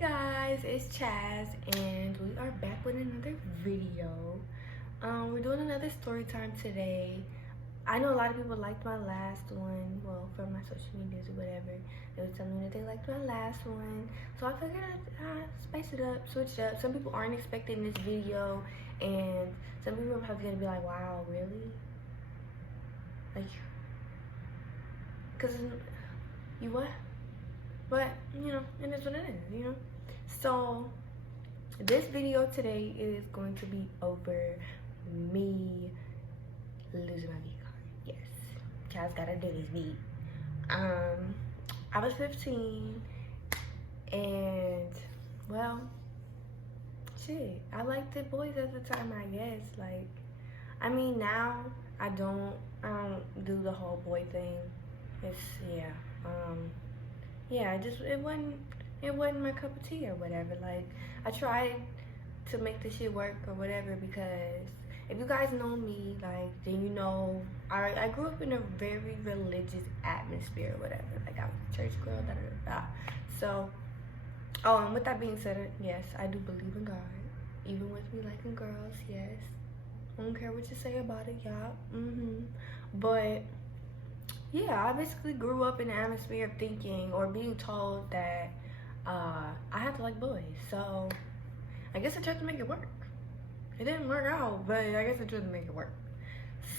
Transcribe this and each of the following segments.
Guys, it's Chaz and we are back with another video. We're doing another story time today. I know a lot of people liked my last one, well, from my social medias or whatever. They were telling me that they liked my last one, so I figured I'd spice it up, switch it up. Some people aren't expecting this video, and some people are probably gonna be like, wow, really? Like, cause you what? But, you know, it is what it is, you know? So, this video today is going to be over me losing my vCard. Yes. Chaz got a Denny's beat. I was 15, and, well, shit. I liked the boys at the time, I guess. Like, I mean, now, I don't do the whole boy thing. It's, yeah, yeah, it wasn't my cup of tea or whatever. Like, I tried to make this shit work or whatever, because if you guys know me, like, then you know I grew up in a very religious atmosphere or whatever. Like, I was a church girl, da. So, and with that being said, yes, I do believe in God, even with me liking girls. Yes, I don't care what you say about it, y'all. But yeah, I basically grew up in the atmosphere of thinking or being told that I had to like boys. So I guess I tried to make it work. It didn't work out, but I guess I tried to make it work.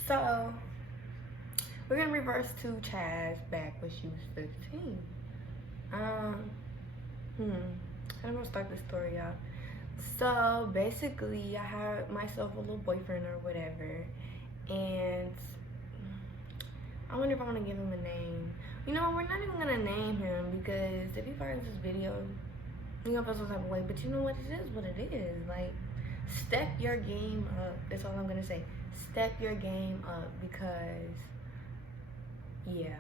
So we're gonna reverse to Chaz back when she was 15. I'm gonna start the story out. So basically, I had myself a little boyfriend or whatever, and I wonder if I want to give him a name. You know, we're not even going to name him, because if he finds this video, he's going to feel some type of way. But you know what? It is what it is. Like, step your game up. That's all I'm going to say. Step your game up, because, yeah.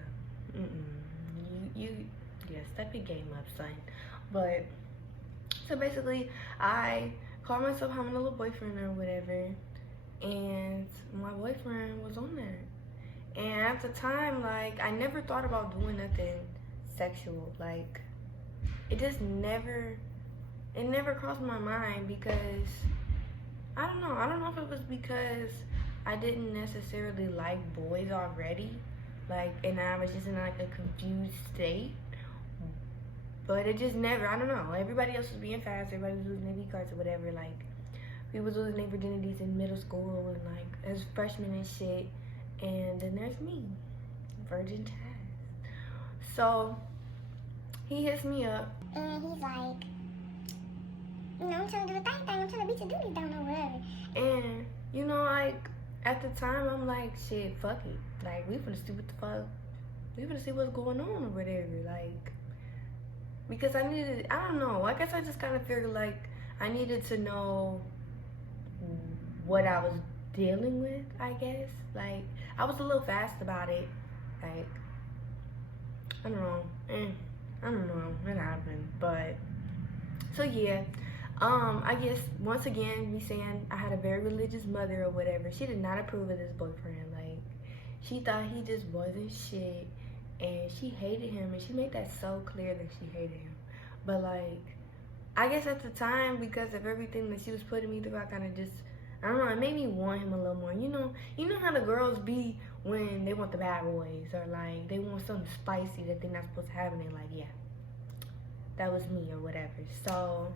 Yeah, step your game up, son. But, so basically, I called myself having a little boyfriend or whatever. And my boyfriend was on there. And at the time, like, I never thought about doing nothing sexual. Like, it just never crossed my mind, because I don't know if it was because I didn't necessarily like boys already, like, and I was just in like a confused state. But it just never, I don't know, everybody else was being fast, everybody was losing their vCards or whatever. Like, we was losing their virginities in middle school and like as freshmen and shit. And then there's me, Virgin Chaz. So he hits me up, and he's like, you know, I'm trying to do a thing, I'm trying to beat your duty down or whatever. And you know, like, at the time, I'm like, shit, fuck it. Like, we finna see what the fuck, we finna see what's going on or whatever. Like, because I don't know, I guess I just kind of figured like I needed to know what I was dealing with, I guess. Like, I was a little fast about it. Like, I don't know. It happened. But, so yeah. I guess, once again, me saying I had a very religious mother or whatever. She did not approve of this boyfriend. Like, she thought he just wasn't shit. And she hated him. And she made that so clear that she hated him. But, like, I guess at the time, because of everything that she was putting me through, I kind of just, I don't know, it made me want him a little more. You know how the girls be when they want the bad boys, or like they want something spicy that they're not supposed to have, and they're like, yeah, that was me or whatever. So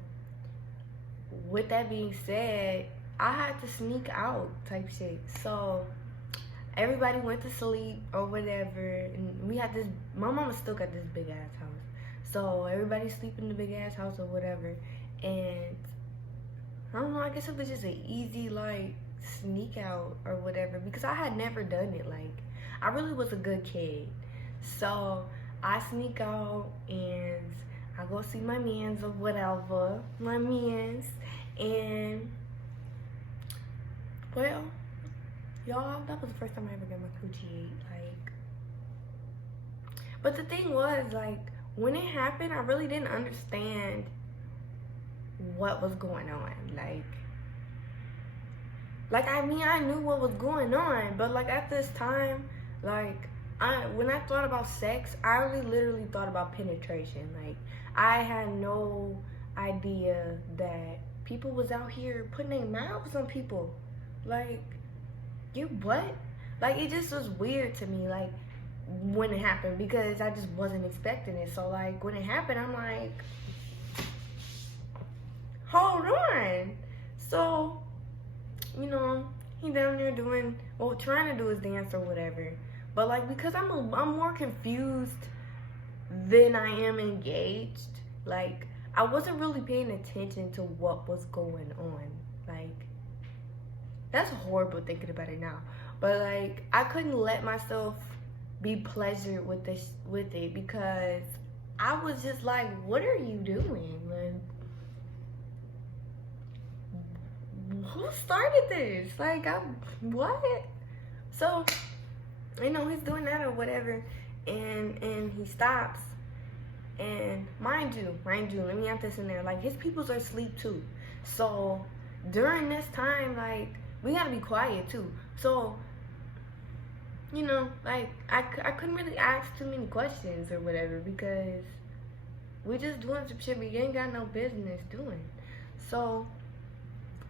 with that being said, I had to sneak out type shit. So everybody went to sleep or whatever, and we had this, my mama still got this big ass house. So everybody sleep in the big ass house or whatever, and I don't know, I guess it was just an easy, like, sneak out or whatever, because I had never done it. Like, I really was a good kid. So I sneak out and I go see my mans or whatever, my mans, and, well, y'all, that was the first time I ever got my coochie ate. Like, but the thing was, like, when it happened, I really didn't understand what was going on. Like, I mean, I knew what was going on, but like at this time, like, when I thought about sex, I literally thought about penetration. Like, I had no idea that people was out here putting their mouths on people. Like, you what? Like, it just was weird to me, like, when it happened, because I just wasn't expecting it. So, like, when it happened, I'm like, hold on. So, you know, he down there doing, well, trying to do his dance or whatever. But, like, because I'm more confused than I am engaged, like, I wasn't really paying attention to what was going on. Like, that's horrible thinking about it now. But, like, I couldn't let myself be pleasured with it, because I was just like, what are you doing? Like, who started this? Like, what? So, you know, he's doing that or whatever, and he stops. And mind you, let me add this in there, like, his peoples are asleep too. So during this time, like, we gotta be quiet too. So, you know, like, I couldn't really ask too many questions or whatever, because we just doing some shit we ain't got no business doing. So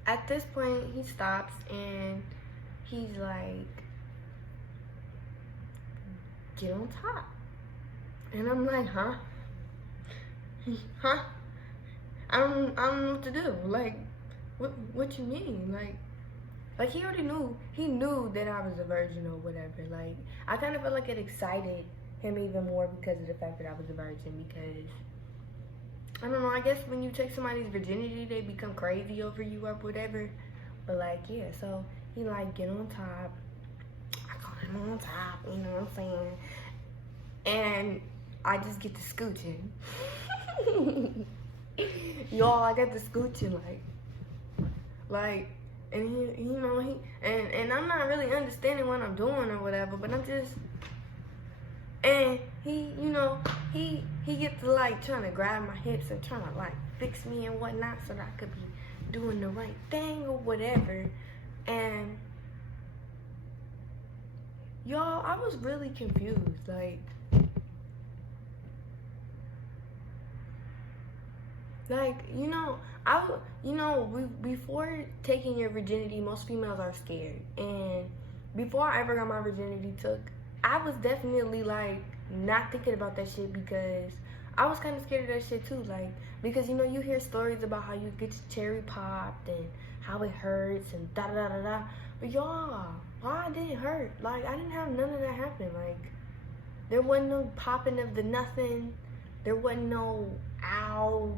at this point, he stops and he's like, get on top. And I'm like, huh? Huh? I don't know what to do. Like, what you mean? Like he already knew. He knew that I was a virgin or whatever. Like, I kind of felt like it excited him even more because of the fact that I was a virgin. Because, I don't know, I guess when you take somebody's virginity, they become crazy over you or whatever. But, like, yeah, so he, like, get on top. I call him on top, you know what I'm saying? And I just get to scooching. Y'all, I got to scooching, like, and he, you know, and I'm not really understanding what I'm doing or whatever, but I'm just, and he, you know, he gets to, like, trying to grab my hips and trying to, like, fix me and whatnot so that I could be doing the right thing or whatever. And y'all, I was really confused, like, before taking your virginity, most females are scared. And before I ever got my virginity took, I was definitely, like, not thinking about that shit, because I was kind of scared of that shit too. Like, because, you know, you hear stories about how you get your cherry popped and how it hurts and da-da-da-da-da. But y'all, why it didn't hurt? Like, I didn't have none of that happen. Like, there wasn't no popping of the nothing. There wasn't no ow.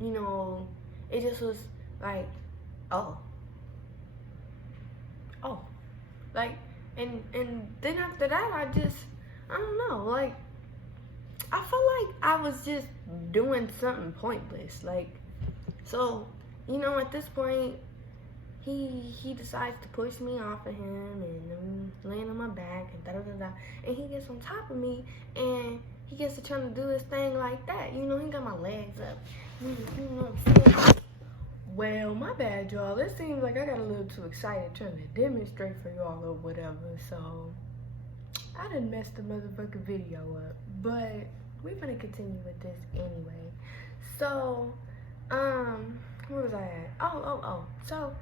You know, it just was like, oh, like, and then after that, I don't know, like, I felt like I was just doing something pointless, like, so, you know, at this point, he decides to push me off of him, and I'm laying on my back, and da-da-da-da, and he gets on top of me, and he gets to trying to do his thing like that. You know, he got my legs up. You know what I'm saying? Well, my bad, y'all. It seems like I got a little too excited trying to demonstrate for y'all or whatever. So, I done messed the motherfucking video up. But, we're gonna continue with this anyway. So, where was I at? Oh. So,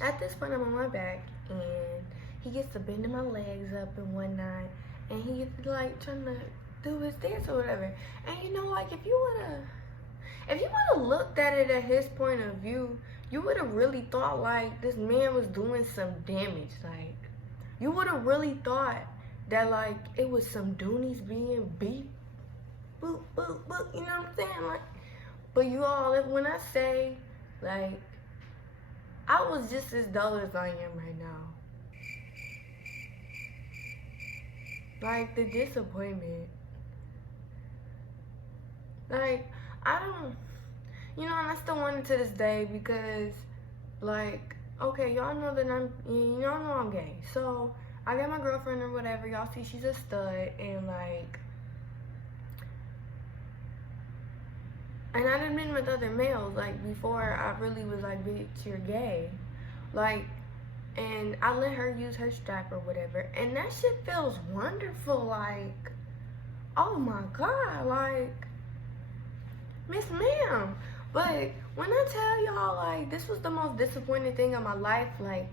at this point, I'm on my back, and he gets to bending my legs up and whatnot. And he gets to, like, trying to do his dance or whatever. And, you know, like, if you would have looked at it at his point of view, you would have really thought, like, this man was doing some damage. Like, you would have really thought that, like, it was some doonies being beat. Boop, boop, boop, you know what I'm saying? Like, but you all, when I say, like, I was just as dull as I am right now. Like, the disappointment. Like, I don't, you know, and I still want it to this day, because, like, okay, y'all know that y'all know I'm gay. So, I got my girlfriend or whatever. Y'all see she's a stud, and, like, and I done been with other males, like, before I really was like, bitch, you're gay. Like, and I let her use her strap or whatever. And that shit feels wonderful. Like, oh my God, like, Miss Ma'am, But when I tell y'all, like, this was the most disappointing thing of my life, like,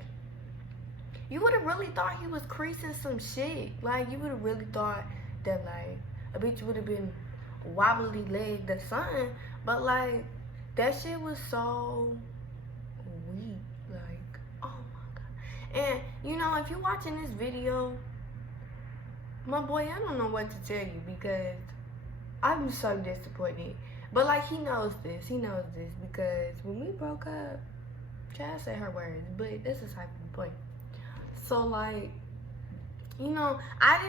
you would have really thought he was creasing some shit. Like, you would have really thought that, like, a bitch would have been wobbly legged or something. But, like, that shit was so weak. Like, oh my God. And, you know, if you're watching this video, my boy, I don't know what to tell you because I'm so disappointed. But, like, he knows this. He knows this because when we broke up, Chad said her words, but this is like the point. So, like, you know, I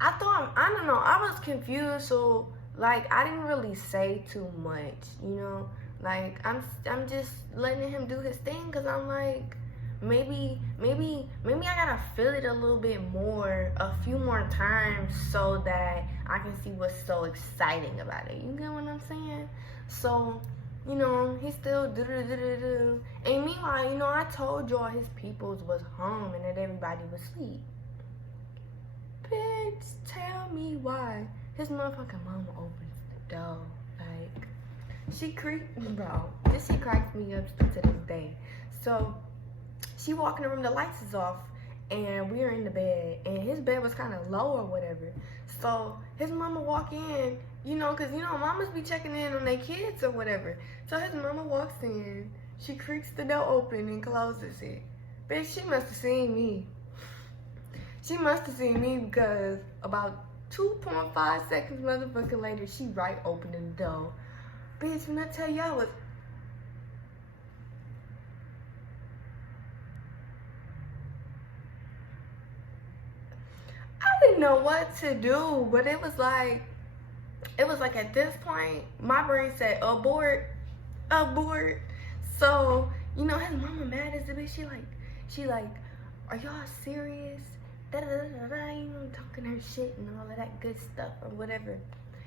don't know, I was confused, so, like, I didn't really say too much, you know, like, I'm just letting him do his thing, because I'm like, maybe I gotta feel it a little bit more, a few more times, so that I can see what's so exciting about it, you get what I'm saying? So, you know, he still do. And meanwhile, you know, I told y'all his peoples was home and that everybody was asleep. Bitch, tell me why his motherfucking mama opens the door. Like, she bro, this shit cracks me up to this day. So, she walk in the room, the lights is off, and we are in the bed, and his bed was kind of low or whatever. So, his mama walk in, you know, because, you know, mamas be checking in on their kids or whatever. So, his mama walks in, she creaks the door open and closes it. Bitch, she must have seen me. She must have seen me because about 2.5 seconds motherfucking later, she right opening the door. Bitch, when I tell you I was... I didn't know what to do, but it was like at this point, my brain said, abort. So, you know, his mama mad as a bitch. She like, are y'all serious? You know, talking her shit and all of that good stuff or whatever.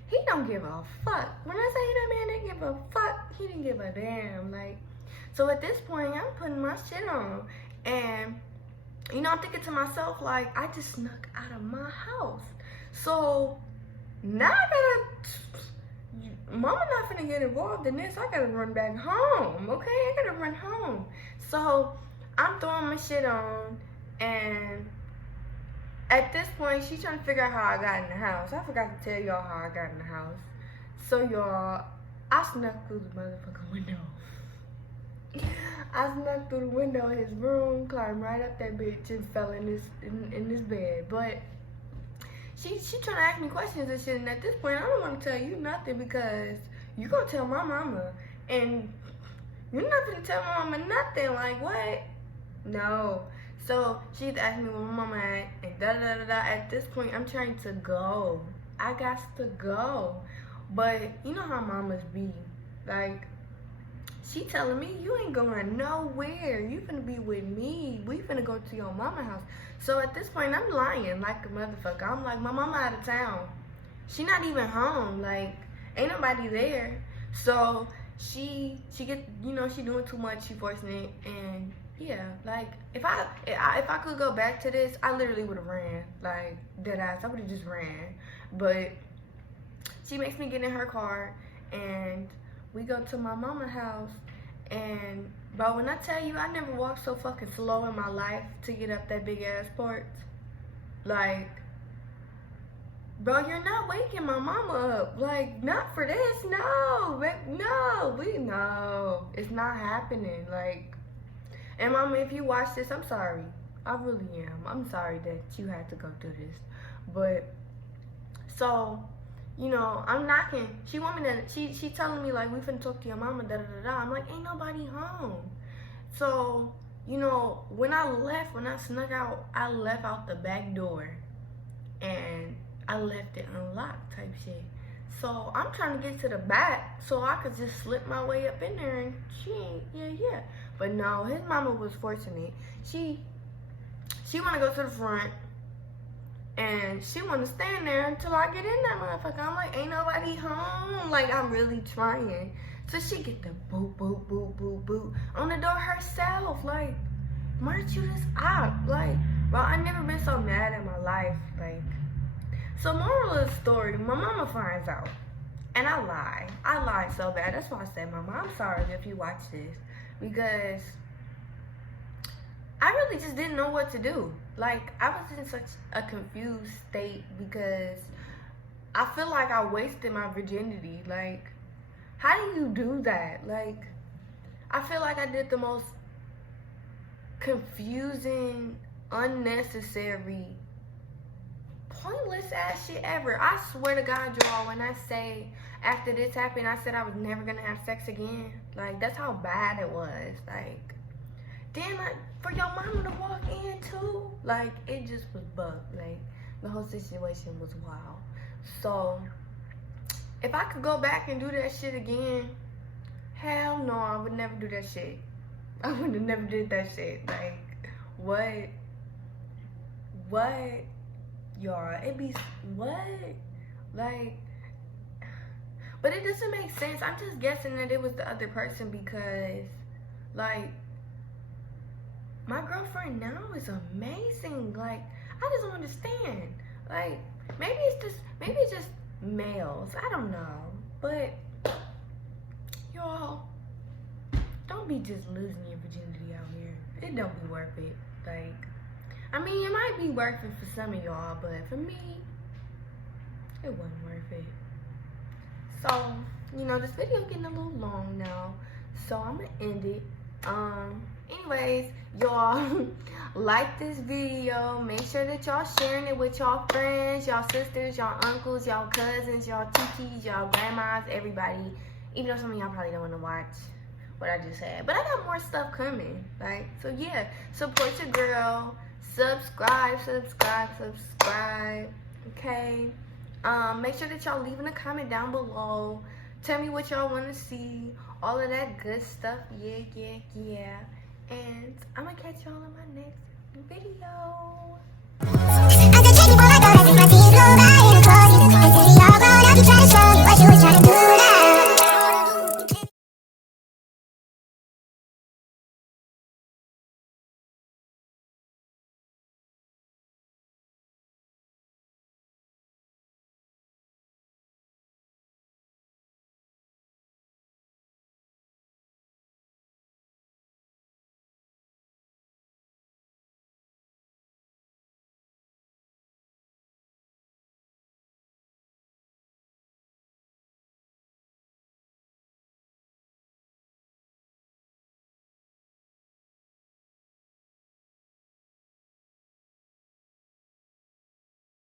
He don't give a fuck. When I say that man didn't give a fuck, he didn't give a damn. Like, so at this point, I'm putting my shit on. And, you know, I'm thinking to myself, like, I just snuck out of my house. So, now I gotta, mama not finna get involved in this. I gotta run back home, okay? I gotta run home. So, I'm throwing my shit on, and at this point, she's trying to figure out how I got in the house. I forgot to tell y'all how I got in the house. So, y'all, I snuck through the motherfucking window. I snuck through the window of his room, climbed right up that bitch, and fell in this bed. But she trying to ask me questions and shit, and at this point, I don't want to tell you nothing because you gonna tell my mama, and you're not gonna tell my mama nothing. Like, what? No. So she's asking me where my mama at, and da-da-da-da. At this point, I'm trying to go. I got to go. But you know how mamas be. Like, she telling me, you ain't going nowhere. You finna be with me. We finna go to your mama house. So at this point, I'm lying like a motherfucker. I'm like, my mama out of town. She not even home. Like, ain't nobody there. So she get, you know, she doing too much. She forcing it, and yeah, like, if I could go back to this, I literally would have ran. Like, dead ass, I would have just ran. But she makes me get in her car, and we go to my mama's house. And, bro, when I tell you, I never walked so fucking slow in my life to get up that big ass porch. Like, bro, you're not waking my mama up. Like, not for this. No, no, it's not happening. Like, and mama, if you watch this, I'm sorry. I really am. I'm sorry that you had to go through this. But, so, you know, I'm knocking. She want me to, she telling me, like, we finna talk to your mama, da-da-da-da. I'm like, ain't nobody home. So, you know, when I snuck out, I left out the back door. And I left it unlocked type shit. So, I'm trying to get to the back so I could just slip my way up in there, and she ain't, yeah. But no, his mama was forcing it. She want to go to the front, and she want to stand there until I get in that motherfucker. I'm like, ain't nobody home. Like, I'm really trying. So she get the boop, boop, boop, boop, boop on the door herself. Like, merch you this out. Like, bro, I never been so mad in my life. Like, so moral of the story, my mama finds out. And I lied. I lied so bad. That's why I said, Mama, I'm sorry if you watch this. Because I really just didn't know what to do. Like, I was in such a confused state because I feel like I wasted my virginity. Like, how do you do that? Like, I feel like I did the most confusing, unnecessary, pointless ass shit ever. I swear to God, y'all, when I say after this happened, I said I was never gonna have sex again. Like, that's how bad it was. Like, then like for your mama to walk in too, like, it just was bugged. Like, the whole situation was wild. So if I could go back and do that shit again, hell no, I would never do that shit. I would have never did that shit. Like, what? Y'all, it be, what? Like, but it doesn't make sense. I'm just guessing that it was the other person because, like, my girlfriend now is amazing. Like, I just don't understand. Like, maybe it's just males. I don't know. But, y'all, don't be just losing your virginity out here. It don't be worth it. Like, I mean, it might be worth it for some of y'all, but for me, it wasn't worth it. So, you know, this video getting a little long now, so I'm gonna end it. Anyways, y'all, like this video. Make sure that y'all sharing it with y'all friends, y'all sisters, y'all uncles, y'all cousins, y'all titis, y'all grandmas, everybody. Even though some of y'all probably don't want to watch what I just said, but I got more stuff coming. Like, so yeah, support your girl. Subscribe. Okay. Make sure that y'all leaving a comment down below. Tell me what y'all want to see. All of that good stuff. Yeah. And I'm gonna catch y'all in my next video.